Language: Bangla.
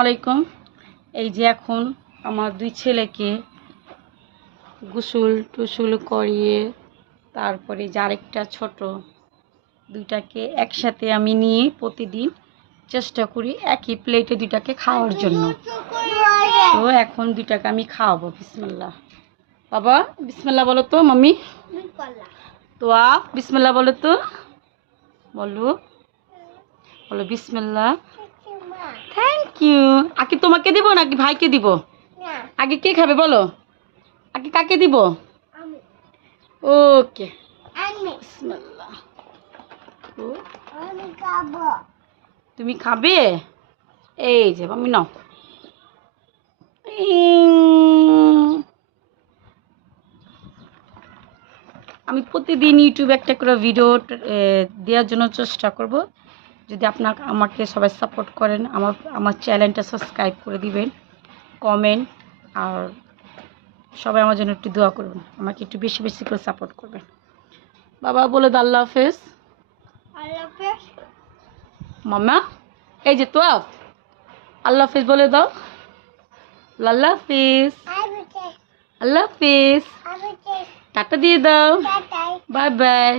আলাইকুম। এই যে এখন আমার দুই ছেলেকে গোসল টুসল করিয়ে তারপরে যে আরেকটা ছোট দুইটাকে একসাথে আমি নিয়ে প্রতিদিন চেষ্টা করি একই প্লেটে দুইটাকে খাওয়ার জন্য। তো এখন দুইটাকে আমি খাওয়াবো। বিসমিল্লাহ বাবা, বিসমিল্লাহ বলো তো মাম্মি। তো বিসমিল্লাহ বলো তো, বলো বলো বিসমিল্লাহ। Thank you. আগে তোমাকে দিব নাকি ভাইকে দিব? আগে কে খাবে বলো? আগে কাকে দিব? ওকে বিসমিল্লাহ। তুমি খাবে? এই যে মাম্মি নাও। আমি প্রতিদিন ইউটিউবে একটা করে ভিডিও দেওয়ার জন্য চেষ্টা করব। যদি আমাকে সবাই সাপোর্ট করেন, আমার চ্যানেলটা সাবস্ক্রাইব করে দিবেন, কমেন্ট আর সবাই আমার জন্য একটু দোয়া করবেন, আমাকে একটু বেশি বেশি করে সাপোর্ট করবেন। বাবা বলে দাও আল্লাহ হাফেজ। মাম্মা এই যে তো আল্লাহ হাফেজ বলে দাও। আল্লাহ হাফেজ, আল্লাহ হাফেজ, টাটা দিয়ে দাও, বাই বাই।